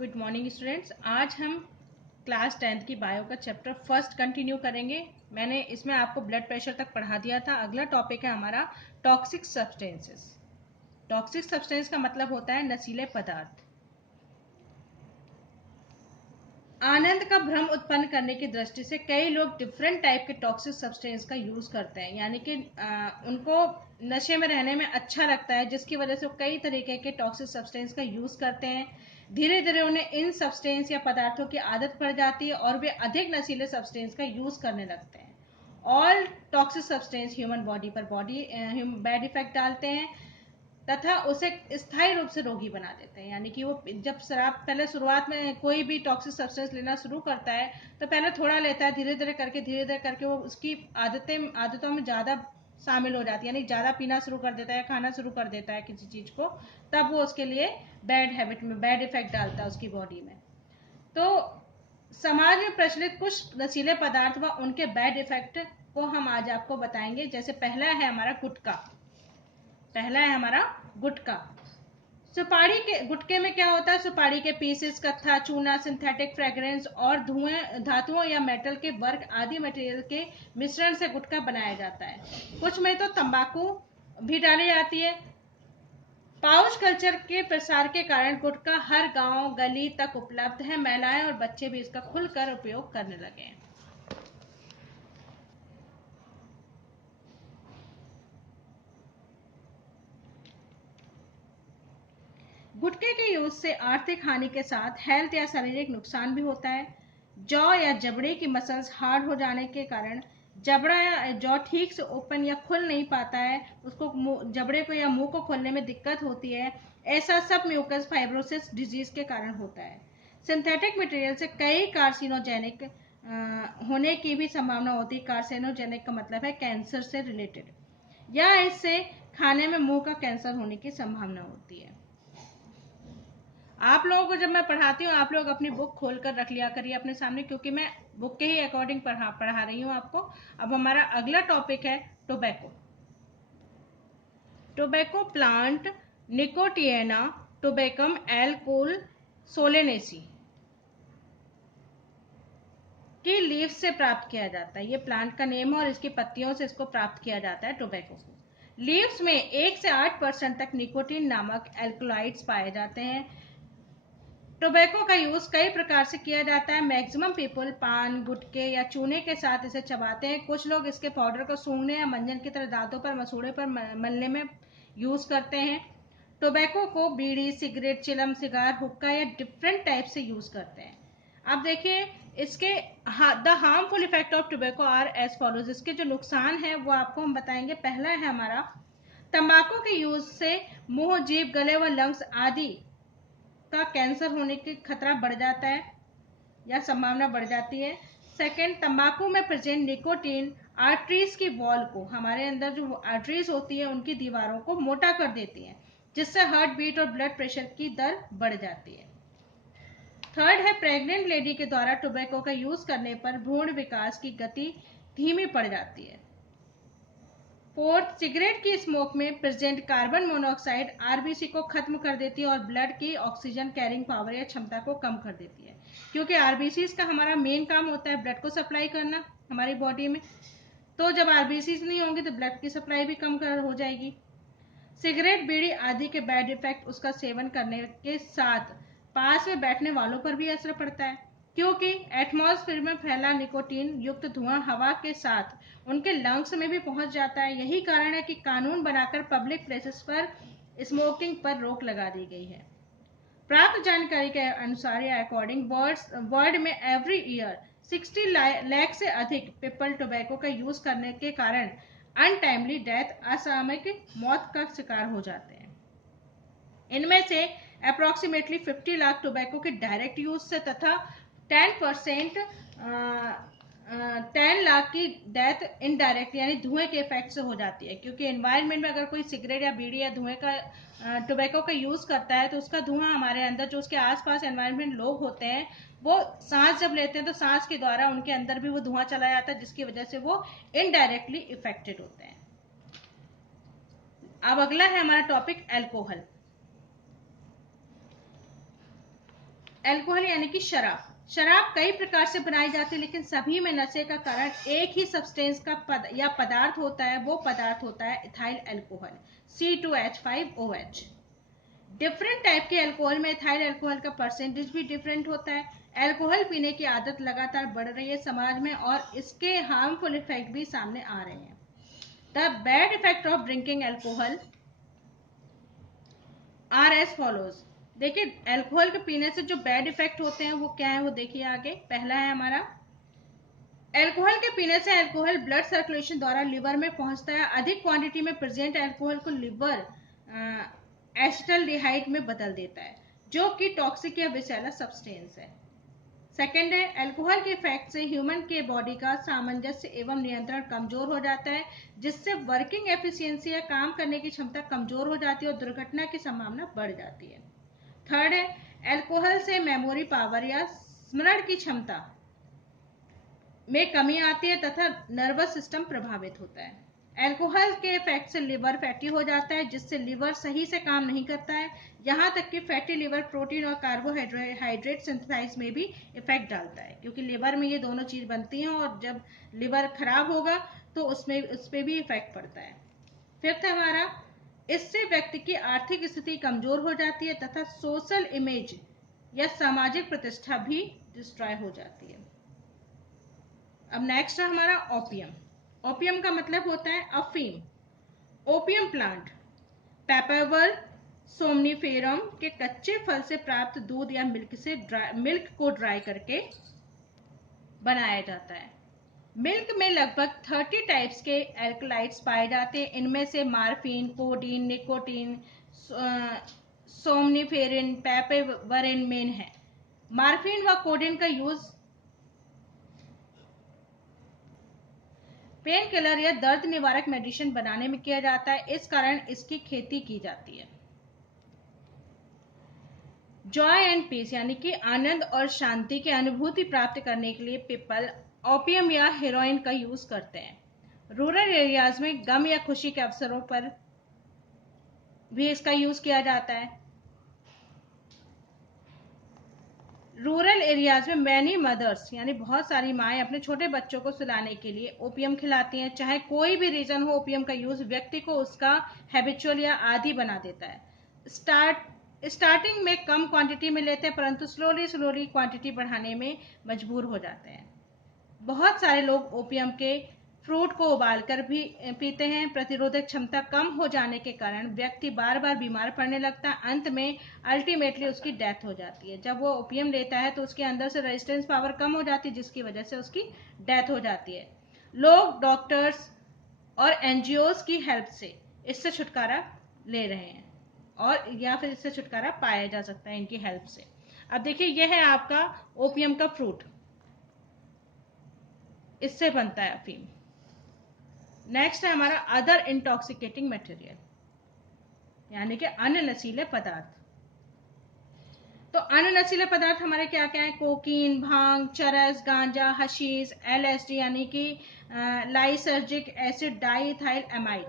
Good morning students. आज हम class 10th की बायो का चैप्टर फर्स्ट कंटिन्यू करेंगे। मैंने इसमें आपको ब्लड प्रेशर तक पढ़ा दिया था। अगला टॉपिक है हमारा टॉक्सिक सब्सटेंसेस। टॉक्सिक सब्सटेंस का मतलब होता है नशीले पदार्थ। आनंद का भ्रम उत्पन्न करने की दृष्टि से कई लोग डिफरेंट टाइप के टॉक्सिक सब्सटेंस का यूज करते हैं, यानी कि उनको नशे में रहने में अच्छा लगता है, जिसकी वजह से वो कई तरीके के टॉक्सिक सब्सटेंस का यूज करते हैं। धीरे धीरे उन्हें इन सब्सटेंस या पदार्थों की आदत पड़ जाती है और वे अधिक नशीले सब्सटेंस का यूज करने लगते हैं। All toxic substance human body पर बैड इफेक्ट डालते हैं तथा उसे स्थायी रूप से रोगी बना देते हैं। यानी कि वो जब शराब पहले शुरुआत में कोई भी टॉक्सिक सब्सटेंस लेना शुरू करता है तो पहले थोड़ा लेता है, धीरे धीरे करके वो उसकी आदतों में ज़्यादा शामिल हो जाती है, यानी ज़्यादा पीना शुरू कर देता है, खाना शुरू कर देता है किसी चीज़ को, तब वो उसके लिए बैड हैबिट में बैड इफेक्ट डालता है उसकी बॉडी में। तो समाज में प्रचलित कुछ नशीले पदार्थ व उनके बैड इफेक्ट को हम आज आपको बताएंगे। जैसे पहला है हमारा गुटखा। सुपारी के गुटके में क्या होता है? सुपारी के पीसेस, कत्था, चूना, सिंथेटिक फ्रेग्रेंस और धुएं, धातुओं या मेटल के वर्क आदि मटेरियल के मिश्रण से गुटखा बनाया जाता है। कुछ में तो तंबाकू भी डाली जाती है। पाउच कल्चर के प्रसार के कारण गुटखा हर गांव गली तक उपलब्ध है। महिलाएं और बच्चे भी इसका खुलकर उपयोग करने लगे हैं। गुटखे के यूज से आर्थिक हानि के साथ हेल्थ या शारीरिक नुकसान भी होता है। जौ या जबड़े की मसल्स हार्ड हो जाने के कारण जबड़ा या जौ ठीक से ओपन या खुल नहीं पाता है, उसको जबड़े को या मुंह को खोलने में दिक्कत होती है। ऐसा सब म्यूकस फाइब्रोसिस डिजीज के कारण होता है। सिंथेटिक मटेरियल से कई कार्सिनोजेनिक होने की भी संभावना होती है। कार्सिनोजेनिक का मतलब है कैंसर से रिलेटेड, या इससे खाने में मुंह का कैंसर होने की संभावना होती है। आप लोगों को जब मैं पढ़ाती हूँ, आप लोग अपनी बुक खोल कर रख लिया करिए अपने सामने, क्योंकि मैं बुक के ही अकॉर्डिंग पढ़ा रही हूँ आपको। अब हमारा अगला टॉपिक है tobacco. Tobacco plant Nicotiana tabacum एल्कोल सोलेनेसी की लीव्स से प्राप्त किया जाता है। ये प्लांट का नेम है और इसकी पत्तियों से इसको प्राप्त किया जाता है टोबैको को। लीव्स में 1 से 8% तक निकोटीन नामक एल्कोलाइड्स पाए जाते हैं। टोबैको का यूज कई प्रकार से किया जाता है। मैक्सिमम पीपल पान, गुटके या चूने के साथ इसे चबाते हैं। कुछ लोग इसके पाउडर को सूंघने या मंजन की तरह दांतों पर, मसूड़े पर मलने में यूज करते हैं। टोबैको को बीड़ी, सिगरेट, चिलम, सिगार, हुक्का या डिफरेंट टाइप से यूज करते हैं। अब देखिए इसके the harmful effect of tobacco are as follows. इसके जो नुकसान है वो आपको हम बताएंगे। पहला है हमारा तंबाकू के यूज से मुंह, जीभ, गले व लंग्स आदि का कैंसर होने की खतरा बढ़ जाता है या संभावना बढ़ जाती है। सेकेंड, तंबाकू में प्रेजेंट निकोटीन आर्टरीज की वॉल को, हमारे अंदर जो आर्टरीज होती है उनकी दीवारों को मोटा कर देती है, जिससे हार्ट बीट और ब्लड प्रेशर की दर बढ़ जाती है। थर्ड है, प्रेग्नेंट लेडी के द्वारा टोबैको का यूज करने पर भ्रूण विकास की गति धीमी पड़ जाती है। फोर्थ, सिगरेट की स्मोक में प्रेजेंट कार्बन मोनोऑक्साइड आरबीसी को खत्म कर देती है और ब्लड की ऑक्सीजन कैरिंग पावर या क्षमता को कम कर देती है, क्योंकि आरबीसी का हमारा मेन काम होता है ब्लड को सप्लाई करना हमारी बॉडी में। तो जब आरबीसी नहीं होंगी तो ब्लड की सप्लाई भी कम हो जाएगी। सिगरेट, बीड़ी आदि के बैड इफेक्ट उसका सेवन करने के साथ पास में बैठने वालों पर भी असर पड़ता है, क्योंकि एटमॉस्फेयर में फैला निकोटीन युक्त धुआं हवा के साथ उनके लंग्स में भी पहुंच जाता है। यही कारण है कि कानून बनाकर पब्लिक प्लेसेस पर स्मोकिंग पर रोक लगा दी गई है। प्राप्त जानकारी के अनुसार या अकॉर्डिंग वर्ल्ड में एवरी ईयर 60 लाख से अधिक पीपल टोबैको का यूज करने के कारण अनटाइमली डेथ, असामयिक मौत का शिकार हो जाते हैं। इनमें से अप्रोक्सीमेटली 50 लाख टोबैको के डायरेक्ट यूज से तथा 10% 10 लाख की डेथ इनडायरेक्ट यानी धुएं के इफेक्ट से हो जाती है, क्योंकि एनवायरनमेंट में अगर कोई सिगरेट या बीड़ी या धुएं का टोबैको का यूज करता है तो उसका धुआं हमारे अंदर, जो उसके आसपास एनवायरनमेंट लोग होते हैं, वो सांस जब लेते हैं तो सांस के द्वारा उनके अंदर भी वो धुआं चला जाता है, जिसकी वजह से वो इनडायरेक्टली इफेक्टेड होते हैं। अब अगला है हमारा टॉपिक अल्कोहल। अल्कोहल यानी कि शराब। शराब कई प्रकार से बनाई जाती है, लेकिन सभी में नशे का कारण एक ही सब्सटेंस का पदार्थ होता है। वो पदार्थ होता है ethyl alcohol, C2H5OH। Different type के अल्कोहल में इथाइल अल्कोहल का परसेंटेज भी डिफरेंट होता है। अल्कोहल पीने की आदत लगातार बढ़ रही है समाज में, और इसके हार्मफुल इफेक्ट भी सामने आ रहे हैं। The bad effect of drinking alcohol are as follows. देखिए, अल्कोहल के पीने से जो बैड इफेक्ट होते हैं वो क्या है, वो देखिए आगे। पहला है हमारा, अल्कोहल के पीने से अल्कोहल ब्लड सर्कुलेशन द्वारा लिवर में पहुंचता है। अधिक क्वांटिटी में प्रेजेंट अल्कोहल को लिवर एसिटाल्डिहाइड में बदल देता है, जो कि टॉक्सिक या विषैला सब्सटेंस है। सेकेंड है, अल्कोहल के इफेक्ट से ह्यूमन के बॉडी का सामंजस्य एवं नियंत्रण कमजोर हो जाता है, जिससे वर्किंग एफिशिएंसी या काम करने की क्षमता कमजोर हो जाती है और दुर्घटना की संभावना बढ़ जाती है। थर्ड है, अल्कोहल से मेमोरी पावर या स्मरण की क्षमता में कमी आती है तथा नर्वस सिस्टम प्रभावित होता है। अल्कोहल के इफेक्ट से लिवर फैटी हो जाता है, जिससे लिवर सही से काम नहीं करता है। यहाँ तक कि फैटी लिवर प्रोटीन और कार्बोहाइड्रेट सिंथेसाइज में भी इफेक्ट डालता है, क्योंकि लिवर में ये दोनों चीज बनती हैं, और जब लिवर खराब होगा तो उसमें उस पर भी इफेक्ट पड़ता है। फिफ्थ हमारा, इससे व्यक्ति की आर्थिक स्थिति कमजोर हो जाती है तथा सोशल इमेज या सामाजिक प्रतिष्ठा भी डिस्ट्रॉय हो जाती है। अब नेक्स्ट है हमारा ओपियम। ओपियम का मतलब होता है अफीम। ओपियम प्लांट पेपावर सोमनीफेरम के कच्चे फल से प्राप्त दूध या मिल्क को ड्राई करके बनाया जाता है। मिल्क में लगभग 30 टाइप्स के एल्कलाइड्स पाए जाते हैं। इनमें से मार्फिन, कोडीन, निकोटीन, सोमनीफेरिन, पेपावरिन मेन है। मार्फिन व कोडीन का यूज पेन किलर या दर्द निवारक मेडिसिन बनाने में किया जाता है, इस कारण इसकी खेती की जाती है। जॉय एंड पीस यानी कि आनंद और शांति की अनुभूति प्राप्त करने के लिए पीपल ओपियम या हेरोइन का यूज करते हैं। रूरल एरियाज में गम या खुशी के अवसरों पर भी इसका यूज किया जाता है। रूरल एरियाज में मैनी मदर्स यानी बहुत सारी माएं अपने छोटे बच्चों को सुलाने के लिए ओपियम खिलाती हैं। चाहे कोई भी रीजन हो, ओपियम का यूज व्यक्ति को उसका हैबिचुअल या आदी बना देता है। स्टार्टिंग में कम क्वांटिटी में लेते हैं, परंतु स्लोली क्वांटिटी बढ़ाने में मजबूर हो जाते हैं। बहुत सारे लोग ओपियम के फ्रूट को उबालकर भी पीते हैं। प्रतिरोधक क्षमता कम हो जाने के कारण व्यक्ति बार बार बीमार पड़ने लगता है। अंत में अल्टीमेटली उसकी डेथ हो जाती है। जब वो ओपियम लेता है तो उसके अंदर से रेजिस्टेंस पावर कम हो जाती है, जिसकी वजह से उसकी डेथ हो जाती है। लोग डॉक्टर्स और एनजीओज की हेल्प से इससे छुटकारा ले रहे हैं, और या फिर इससे छुटकारा पाया जा सकता है इनकी हेल्प से। अब देखिए, यह है आपका ओपियम का फ्रूट, इससे बनता है अफीम। नेक्स्ट है हमारा अदर इंटॉक्सिकेटिंग मटेरियल, यानी कि अन्य नशीले पदार्थ। तो अन्य नशीले पदार्थ हमारे क्या क्या है? कोकीन, भांग, चरस, गांजा, हशीश, LSD यानी कि lysergic acid, diethyl amide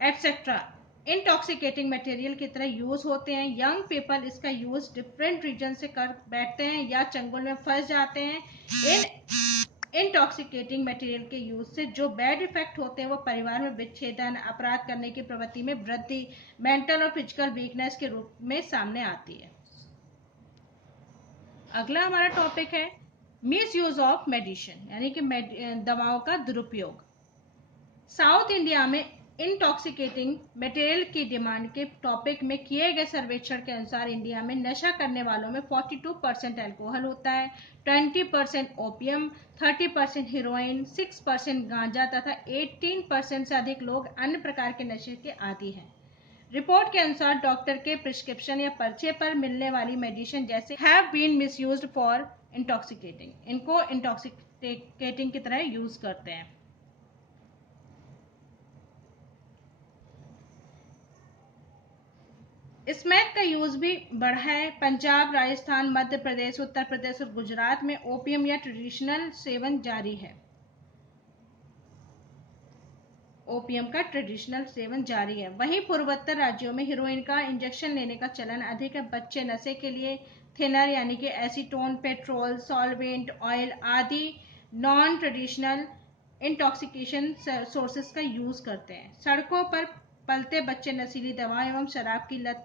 etcetera intoxicating material की तरह यूज होते हैं। यंग पीपल इसका यूज डिफरेंट रीजन से कर बैठते हैं या चंगुल में फंस जाते हैं। इन इंटॉक्सिकेटिंग मटेरियल के यूज से जो बैड इफेक्ट होते हैं वो परिवार में विच्छेदन, अपराध करने की प्रवृत्ति में वृद्धि, मेंटल और फिजिकल वीकनेस के रूप में सामने आती है। अगला हमारा टॉपिक है मिस यूज ऑफ मेडिसिन, यानी कि दवाओं का दुरुपयोग। साउथ इंडिया में इंटॉक्सिकेटिंग मटेरियल की डिमांड के टॉपिक में किए गए सर्वेक्षण के अनुसार इंडिया में नशा करने वालों में 42% अल्कोहल होता है, 20% ओपियम, 30% हीरोइन, 6% गांजा तथा 18% से अधिक लोग अन्य प्रकार के नशे के आदी हैं। रिपोर्ट के अनुसार डॉक्टर के प्रिस्क्रिप्शन या पर्चे पर मिलने वाली मेडिसिन जैसे have been misused for intoxicating, इनको इंटॉक्सिकेटिंग की तरह यूज करते हैं। स्मैक का यूज भी बढ़ा है। पंजाब, राजस्थान, मध्य प्रदेश, उत्तर प्रदेश और गुजरात में ओपियम या ट्रेडिशनल सेवन जारी है। ओपियम का ट्रेडिशनल सेवन जारी है। वहीं पूर्वोत्तर राज्यों में हीरोइन का इंजेक्शन लेने का चलन अधिक है। बच्चे नशे के लिए थिनर यानी कि एसीटोन, पेट्रोल, सॉल्वेंट, ऑयल आदि नॉन ट्रेडिशनल इंटॉक्सिकेशन सोर्सेस का यूज करते हैं। सड़कों पर पलते बच्चे नशीली दवाओं एवं शराब की लत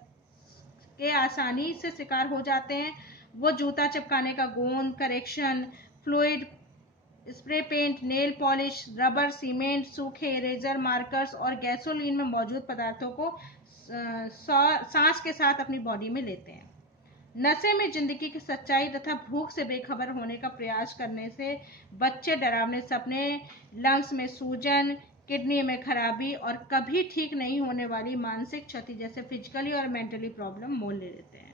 के आसानी से शिकार हो जाते हैं। वो जूता चिपकाने का गोंद, correction fluid, spray paint, nail polish, rubber, cement, सूखे इरेजर, मार्कर्स और गैसोलीन में मौजूद पदार्थों को सांस के साथ अपनी बॉडी में लेते हैं। नशे में जिंदगी की सच्चाई तथा भूख से बेखबर होने का प्रयास करने से बच्चे डरावने सपने, लंग्स में सूजन, किडनी में खराबी और कभी ठीक नहीं होने वाली मानसिक क्षति जैसे फिजिकली और मेंटली प्रॉब्लम मोल ले लेते हैं।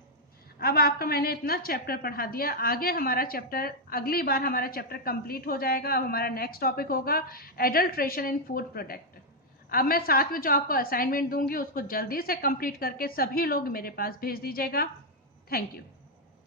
अब आपका मैंने इतना चैप्टर पढ़ा दिया, आगे हमारा चैप्टर, अगली बार हमारा चैप्टर कंप्लीट हो जाएगा। अब हमारा नेक्स्ट टॉपिक होगा एडल्ट्रेशन इन फूड प्रोडक्ट। अब मैं साथ में जो आपको असाइनमेंट दूंगी उसको जल्दी से कंप्लीट करके सभी लोग मेरे पास भेज दीजिएगा। Thank you.